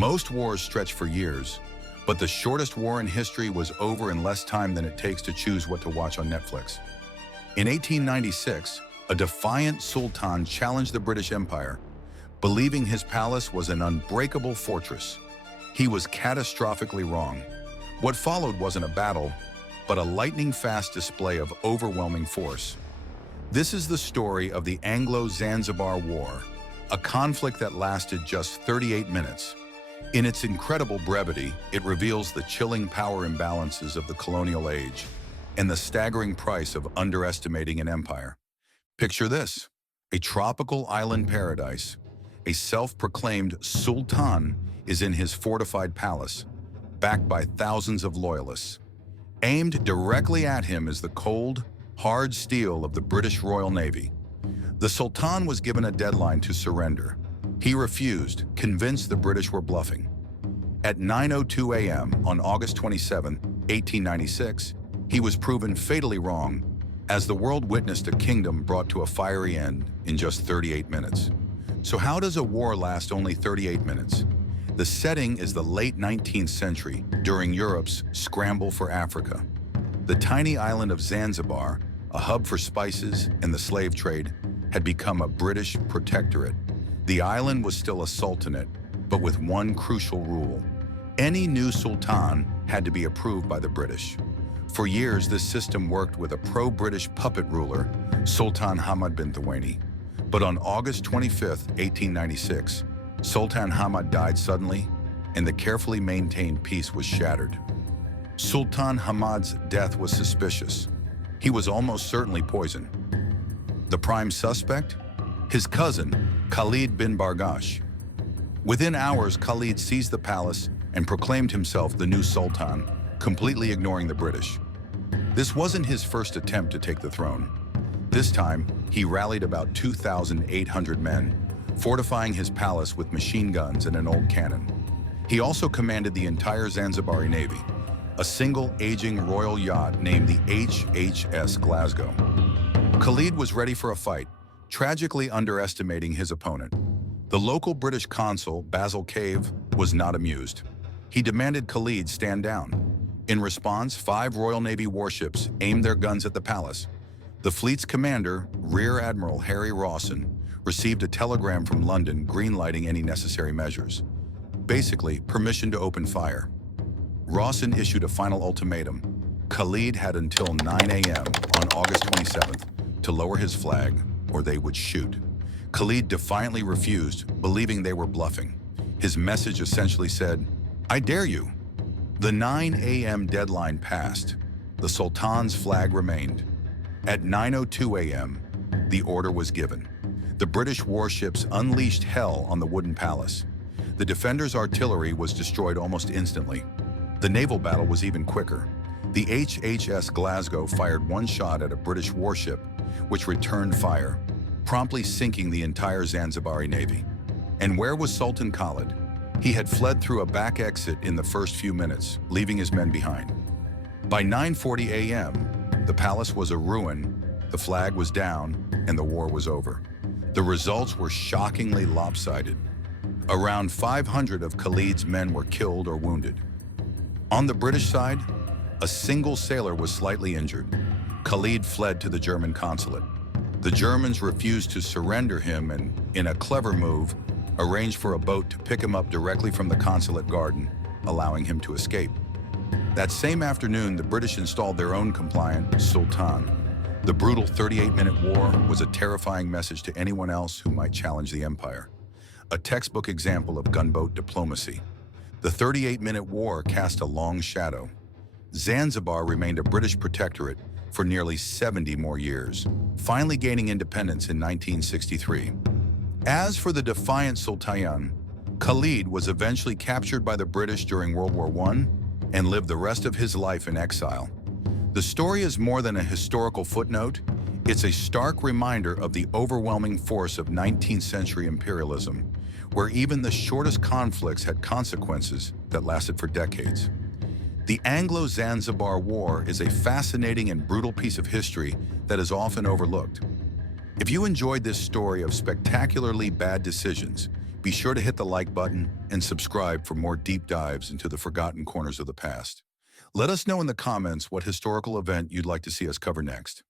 Most wars stretch for years, but the shortest war in history was over in less time than it takes to choose what to watch on Netflix. In 1896, a defiant sultan challenged the British Empire, believing his palace was an unbreakable fortress. He was catastrophically wrong. What followed wasn't a battle, but a lightning-fast display of overwhelming force. This is the story of the Anglo-Zanzibar War, a conflict that lasted just 38 minutes. In its incredible brevity, it reveals the chilling power imbalances of the colonial age and the staggering price of underestimating an empire. Picture this: a tropical island paradise. A self-proclaimed sultan is in his fortified palace, backed by thousands of loyalists. Aimed directly at him is the cold, hard steel of the British Royal Navy. The Sultan was given a deadline to surrender. He refused, convinced the British were bluffing. At 9:02 a.m. on August 27, 1896, he was proven fatally wrong, as the world witnessed a kingdom brought to a fiery end in just 38 minutes. So how does a war last only 38 minutes? The setting is the late 19th century, during Europe's Scramble for Africa. The tiny island of Zanzibar, a hub for spices and the slave trade, had become a British protectorate. The island was still a sultanate, but with one crucial rule: any new sultan had to be approved by the British. For years, this system worked with a pro-British puppet ruler, Sultan Hamad bin Thawani. But on August 25, 1896, Sultan Hamad died suddenly, and the carefully maintained peace was shattered. Sultan Hamad's death was suspicious. He was almost certainly poisoned. The prime suspect? His cousin, Khalid bin Barghash. Within hours, Khalid seized the palace and proclaimed himself the new sultan, completely ignoring the British. This wasn't his first attempt to take the throne. This time, he rallied about 2,800 men, fortifying his palace with machine guns and an old cannon. He also commanded the entire Zanzibari Navy, a single aging royal yacht named the HHS Glasgow. Khalid was ready for a fight, tragically underestimating his opponent. The local British consul, Basil Cave, was not amused. He demanded Khalid stand down. In response, 5 Royal Navy warships aimed their guns at the palace. The fleet's commander, Rear Admiral Harry Rawson, received a telegram from London greenlighting any necessary measures. Basically, permission to open fire. Rawson issued a final ultimatum. Khalid had until 9 a.m. on August 27th to lower his flag, or they would shoot. Khalid defiantly refused, believing they were bluffing. His message essentially said, "I dare you." The 9 a.m. deadline passed. The Sultan's flag remained. At 9:02 a.m., the order was given. The British warships unleashed hell on the wooden palace. The defenders' artillery was destroyed almost instantly. The naval battle was even quicker. The HHS Glasgow fired one shot at a British warship, which returned fire, promptly sinking the entire Zanzibari Navy. And where was Sultan Khalid? He had fled through a back exit in the first few minutes, leaving his men behind. By 9:40 a.m., the palace was a ruin, the flag was down, and the war was over. The results were shockingly lopsided. Around 500 of Khalid's men were killed or wounded. On the British side, a single sailor was slightly injured. Khalid fled to the German consulate. The Germans refused to surrender him and, in a clever move, arranged for a boat to pick him up directly from the consulate garden, allowing him to escape. That same afternoon, the British installed their own compliant sultan. The brutal 38-minute war was a terrifying message to anyone else who might challenge the empire. A textbook example of gunboat diplomacy. The 38-minute war cast a long shadow. Zanzibar remained a British protectorate for nearly 70 more years, finally gaining independence in 1963. As for the Defiant Sultan, Khalid was eventually captured by the British during World War I and lived the rest of his life in exile. The story is more than a historical footnote. It's a stark reminder of the overwhelming force of 19th century imperialism, where even the shortest conflicts had consequences that lasted for decades. The Anglo-Zanzibar War is a fascinating and brutal piece of history that is often overlooked. If you enjoyed this story of spectacularly bad decisions, Be sure to hit the like button and subscribe for more deep dives into the forgotten corners of the past. Let us know in the comments what historical event you'd like to see us cover next.